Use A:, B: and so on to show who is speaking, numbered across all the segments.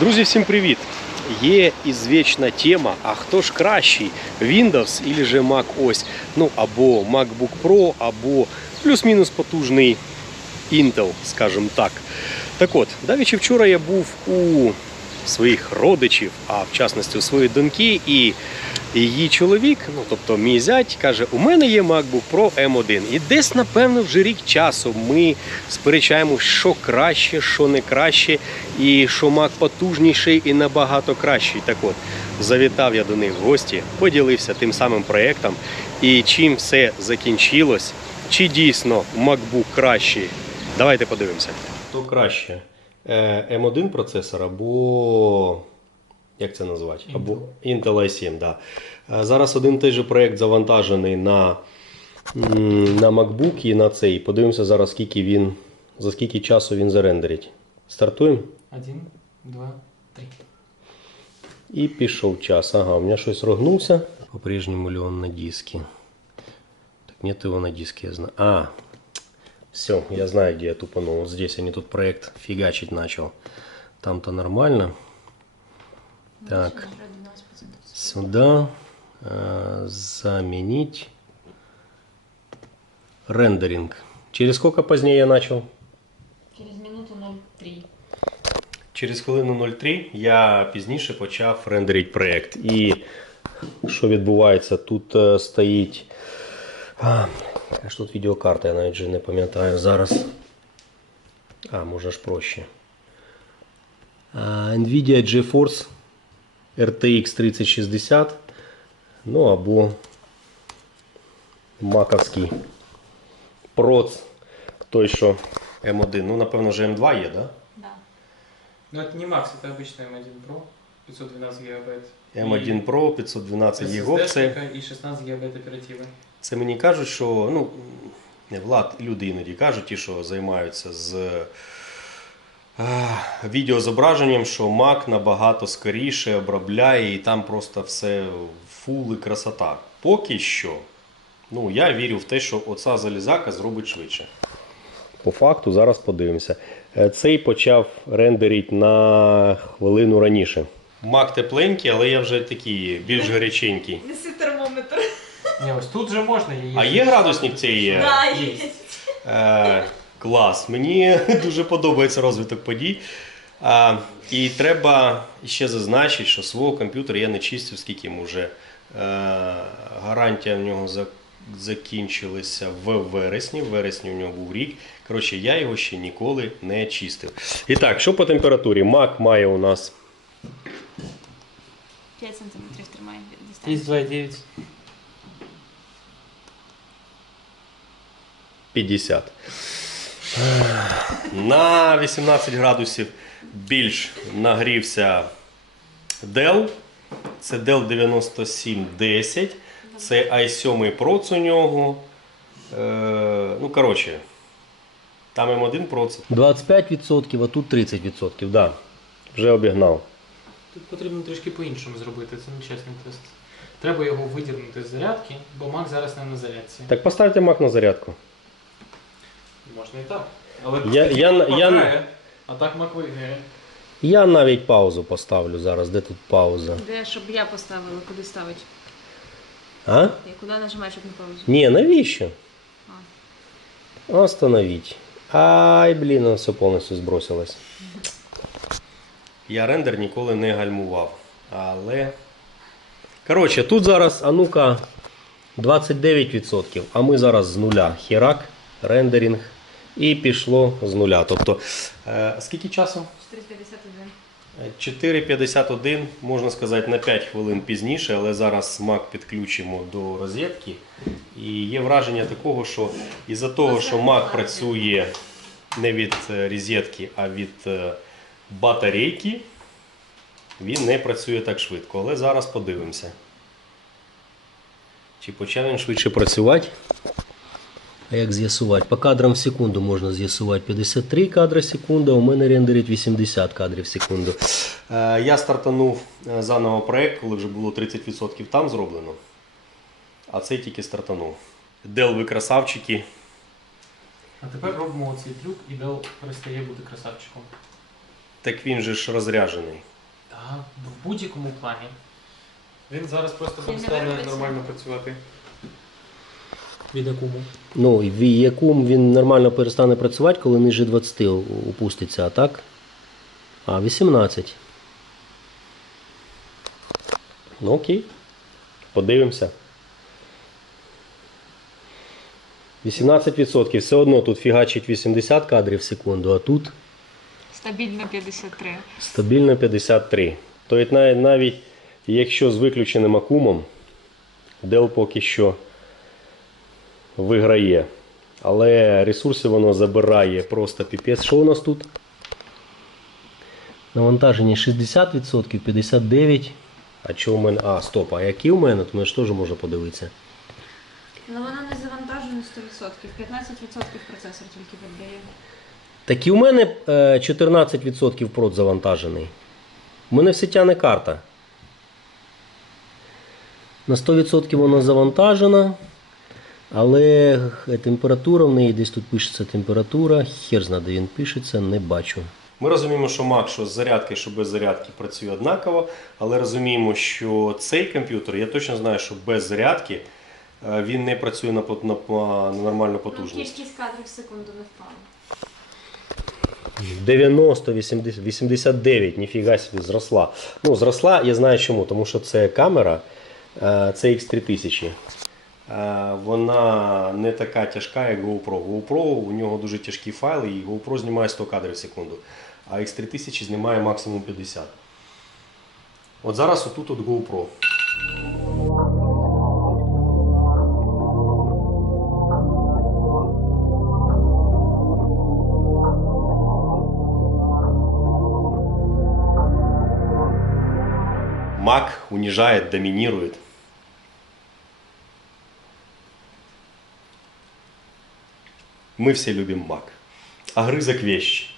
A: Друзі, всім привіт! Є ізвічна тема, а хто ж кращий? Windows или же Mac ось, ну або MacBook Pro, або плюс-мінус потужний Intel, скажімо так. Так от, давічи вчора я був у своїх родичів, а в частності у своєї доньки, і її чоловік, ну тобто мій зять, каже: у мене є MacBook Pro M1. І десь, напевно, вже рік часу ми сперечаємось, що краще, що не краще, і що Mac потужніший і набагато кращий. Так от, завітав я до них в гості, поділився тим самим проєктом, і чим все закінчилось, чи дійсно MacBook кращий. Давайте подивимося. Хто краще? M1 процесор або як це назвати? Або Intel i7, да. Е, Зараз один той же проєкт завантажений на, на MacBook і на цей. Подивимося зараз, скільки він, за скільки часу він зарендерить. Стартуємо.
B: Один, два, три.
A: І пішов час. Ага, у мене щось рогнувся. По-прежнему ли он на диске? Так нет его на диске, я знаю. А, все, я знаю, где я тупанул. Вот здесь они тут проект фигачить начал. Там-то нормально. Так, сюда э, заменить рендеринг. Через сколько позднее я начал?
C: Через минуту 0,3.
A: Через хвилину 03 я пізніше почав рендерити проєкт. І що відбувається? Тут е, стоїть. А, яка ж тут відеокарта, я навіть вже не пам'ятаю зараз. А, може ж проще. А, Nvidia GeForce RTX 3060. Ну або маковський проц. Той, що M1. Ну, напевно, вже M2 є, так? Да?
C: Да.
B: Но это не Max, это обычный M1 Pro, 512 гигабайт.
A: М1 Pro 512 ГБ. Це,
B: SSD і 16 гигабайт оперативи.
A: Це мені кажуть, що ну, не влад, люди іноді кажуть, ті, що займаються з е, відеозображенням, що Mac набагато скоріше обробляє і там просто все фул і красота. Поки що, ну, я вірю в те, що оця залізака зробить швидше. По факту зараз подивимося. Е, Цей почав рендерити на хвилину раніше. Мак тепленький, але я вже такий більш гаряченький.
C: Неси
B: Не, ось тут же можна її.
A: А є градусник цієї?
C: Да,
B: є.
C: є.
A: Е, клас. Мені дуже подобається розвиток подій. А, і треба ще зазначити, що свого комп'ютера я не чистив, скільки йому вже. Е, гарантія в нього за- закінчилася в вересні. В вересні у нього був рік. Коротше, я його ще ніколи не чистив. І так, що по температурі? Мак має у нас
C: 5 сантиметрів тримає дистанцію.
B: 32,9.
A: 50. На 18 градусів більш нагрівся Dell. Це Dell 9710. Це i7 проц у нього. Е, ну, коротше, там М1 проц. 25%, а тут 30%, да. Вже обігнав.
B: Тут потрібно трішки по-іншому зробити, це не чесний тест. Треба його видірнути з зарядки, бо Mac зараз не на зарядці.
A: Так поставте Mac на зарядку.
B: Можна і так. Але
A: Я-
B: тоді
A: я- я-
B: а так Mac виграє.
A: Я навіть паузу поставлю зараз. Де тут пауза?
C: Де, щоб я поставила, куди ставити?
A: А?
C: Я куди нажимаю, щоб не паузу?
A: Не, навіщо? Остановить. Ай, блін, воно все повністю збросилось. Я рендер ніколи не гальмував. Але. Коротше, тут зараз, а ну-ка, 29%, а ми зараз з нуля. Хірак, рендеринг. І пішло з нуля. Тобто, е, скільки часу?
C: 451.
A: 4.51, можна сказати, на 5 хвилин пізніше, але зараз Mac підключимо до розетки. І є враження такого, що із-за того, що Mac працює не від е, розетки, а від е, батарейки, він не працює так швидко. Але зараз подивимося. Чи почав він швидше працювати? А як з'ясувати? По кадрам в секунду можна з'ясувати 53 кадри в секунду, а у мене рендерить 80 кадрів в секунду. Е, Я стартанув е, заново проект, коли вже було 30% там зроблено. А цей тільки стартанув. Дел ви красавчики.
B: А тепер робимо оцей трюк і Dell перестає бути красавчиком.
A: Так він же ж розряджений.
B: Так, в будь-якому плані. Він зараз просто
C: Він не
B: перестане
C: виробиться.
B: нормально працювати. Від акуму.
A: Ну, і в якому він нормально перестане працювати, коли ниже 20 опуститься, а так? А, 18. Ну окей. Подивимося. 18%. Все одно тут фігачить 80 кадрів в секунду, а тут
C: Стабільно 53.
A: стабільно 53. Тобто навіть, навіть якщо з виключеним акумом, Dell поки що виграє. Але ресурси воно забирає просто піпець. Що у нас тут? Навантаження 60%, 59%. А що у мене? А, стоп, а які у мене? То мене ж теж можна подивитися.
C: Ну воно не завантажено 100%. 15% процесор тільки віддає.
A: Так і у мене е, 14% прот завантажений. У мене все тяне карта. На 100% вона завантажена. Але температура в неї десь тут пишеться температура. Хер зна, де він пишеться, не бачу. Ми розуміємо, що Mac, що з зарядки, що без зарядки працює однаково, але розуміємо, що цей комп'ютер, я точно знаю, що без зарядки е, він не працює на, на, на нормальну
C: Ну,
A: потужність.
C: кількість кадрів в секунду не впала.
A: 90, 80, 89, ніфіга собі, зросла. Ну, зросла, я знаю чому, тому що це камера, е, це X3000. Е, Вона не така тяжка, як GoPro. GoPro у нього дуже тяжкі файли, і GoPro знімає 100 кадрів в секунду, а X3000 знімає максимум 50. От зараз отут от GoPro. Mac унижает, доминирует. Ми всі любимо Mac. А гризок вещь.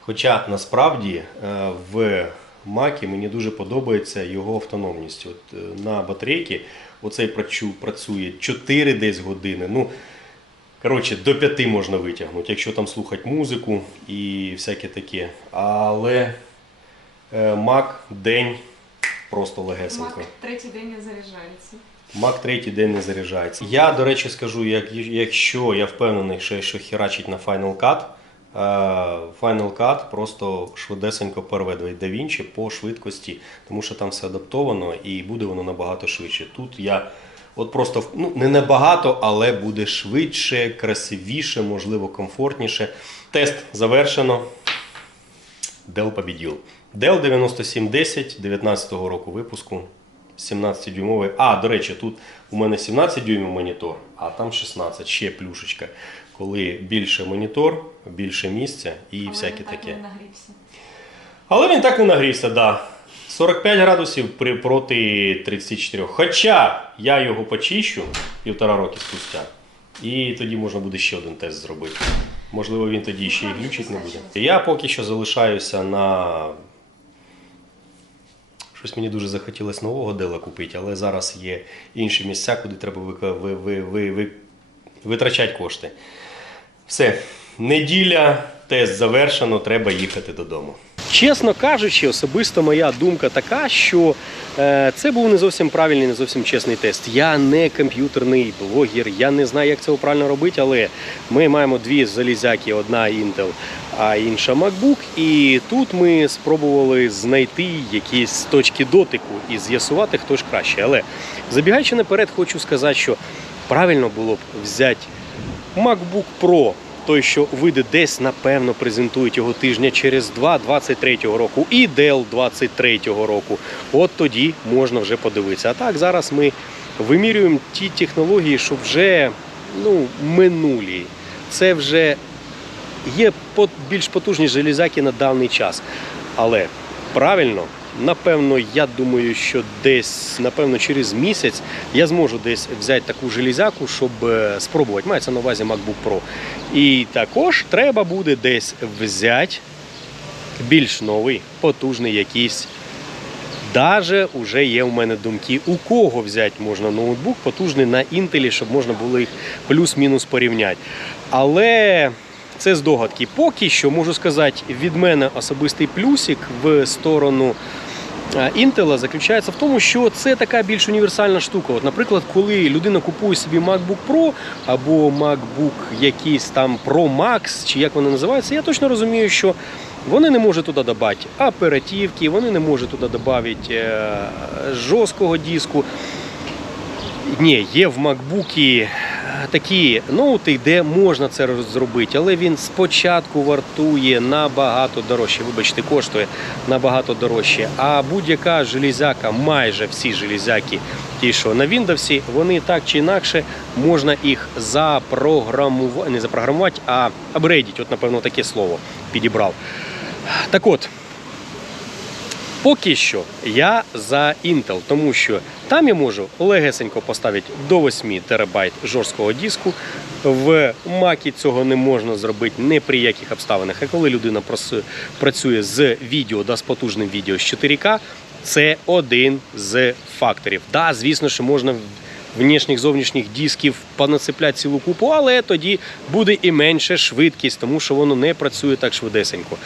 A: Хоча насправді е, в Mac мені дуже подобається його автономність. От, е, на батарейки оцей працює 4 десь години. Ну, коротше, до 5 можна витягнути, якщо там слухати музику і всяке таке. Але е, Mac день просто легесенько.
C: Мак третій день не заряджається.
A: Mac третій день не заряджається. Я, до речі, скажу, як, якщо я впевнений, що, що херачить на Final Cut, е, Final Cut просто швидесенько переведе DaVinci по швидкості, тому що там все адаптовано і буде воно набагато швидше. Тут я от просто ну, не набагато, але буде швидше, красивіше, можливо, комфортніше. Тест завершено. Dell побіділ. Dell 9710 19 року випуску. 17-дюймовий. А, до речі, тут у мене 17 дюймів монітор, а там 16, ще плюшечка. Коли більше монітор, більше місця і
C: Але
A: всяке
C: він так
A: таке.
C: не нагрівся.
A: Але він так не нагрівся, так. Да. 45 градусів при, проти 34. Хоча я його почищу півтора роки спустя. І тоді можна буде ще один тест зробити. Можливо, він тоді ще і глючить не буде. Я поки що залишаюся на. Щось мені дуже захотілося нового дела купити, але зараз є інші місця, куди треба ви, ви, ви, ви, витрачати кошти. Все, неділя, тест завершено, треба їхати додому. Чесно кажучи, особисто моя думка така, що е, це був не зовсім правильний, не зовсім чесний тест. Я не комп'ютерний блогер, я не знаю, як це правильно робити, але ми маємо дві залізяки: одна Intel, а інша MacBook. І тут ми спробували знайти якісь точки дотику і з'ясувати, хто ж краще. Але забігаючи наперед, хочу сказати, що правильно було б взяти MacBook Pro, той, що вийде десь, напевно, презентують його тижня через два 23-го року, і Dell 23-го року. От тоді можна вже подивитися. А так, зараз ми вимірюємо ті технології, що вже ну, минулі. Це вже є більш потужні железяки на даний час. Але правильно, напевно, я думаю, що десь, напевно, через місяць я зможу десь взяти таку железяку, щоб е, спробувати. Мається на увазі MacBook Pro. І також треба буде десь взяти більш новий, потужний якийсь. Даже вже є в мене думки, у кого взяти можна ноутбук потужний на інтелі, щоб можна було їх плюс-мінус порівняти. Але це здогадки. Поки що можу сказати, від мене особистий плюсик в сторону е, Intel заключається в тому, що це така більш універсальна штука. От, наприклад, коли людина купує собі MacBook Pro або MacBook якийсь там Pro Max, чи як вони називаються, я точно розумію, що вони не можуть туди додати оперативки, вони не можуть туди додати е, жорсткого диску. Ні, є в MacBook такі ноути, де можна це зробити, але він спочатку вартує набагато дорожче. Вибачте, коштує набагато дорожче. А будь-яка железяка, майже всі железяки, ті, що на Windows, вони так чи інакше можна їх запрограмувати, не запрограмувати, а апгрейдити. От, напевно, таке слово підібрав. Так от, Поки що я за Intel, тому що там я можу легесенько поставити до 8 терабайт жорсткого диску. В Mac цього не можна зробити ні при яких обставинах. А коли людина працює з відео, да, з потужним відео з 4К, це один з факторів. Да, звісно, що можна внішніх зовнішніх дисків понацепляти цілу купу, але тоді буде і менша швидкість, тому що воно не працює так швидесенько.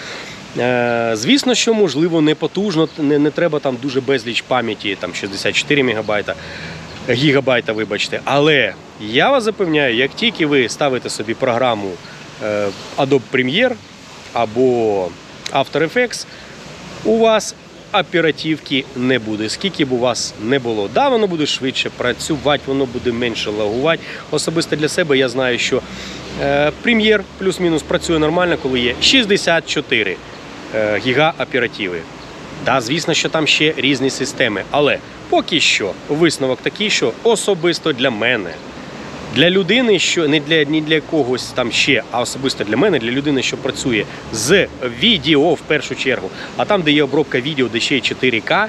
A: Е, Звісно, що можливо не потужно, не, не треба там дуже безліч пам'яті, там 64 мегабайта, гігабайта, вибачте. Але я вас запевняю, як тільки ви ставите собі програму е, Adobe Premiere або After Effects, у вас оперативки не буде, скільки б у вас не було. Да, воно буде швидше працювати, воно буде менше лагувати. Особисто для себе я знаю, що Premiere плюс-мінус працює нормально, коли є 64 е, гіга оперативи. Да, звісно, що там ще різні системи, але поки що висновок такий, що особисто для мене для людини, що не для ні для когось там ще, а особисто для мене, для людини, що працює з відео в першу чергу, а там, де є обробка відео, де ще й 4К.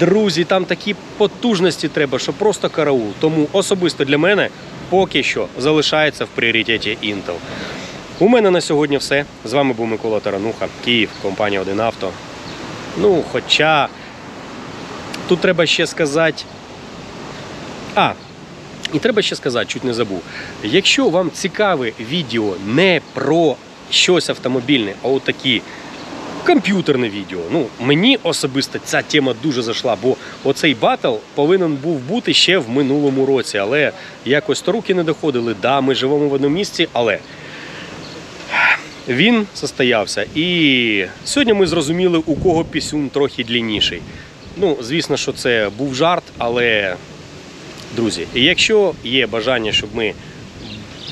A: Друзі, там такі потужності треба, що просто караул. Тому особисто для мене поки що залишається в пріоритеті Intel. У мене на сьогодні все. З вами був Микола Тарануха, Київ, компанія 1 Авто. Ну, хоча тут треба ще сказати. А, і треба ще сказати, чуть не забув. Якщо вам цікаве відео не про щось автомобільне, а от такі комп'ютерне відео. Ну, мені особисто ця тема дуже зайшла, бо оцей батл повинен був бути ще в минулому році, але якось то руки не доходили. Да, ми живемо в одному місці, але він состоявся. І сьогодні ми зрозуміли, у кого пісюн трохи длінніший. Ну, звісно, що це був жарт, але Друзі, якщо є бажання, щоб ми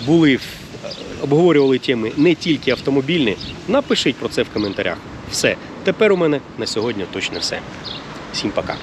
A: були обговорювали теми не тільки автомобільні, напишіть про це в коментарях. Все. Тепер у мене на сьогодні точно все. Всім пока.